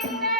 Thank you.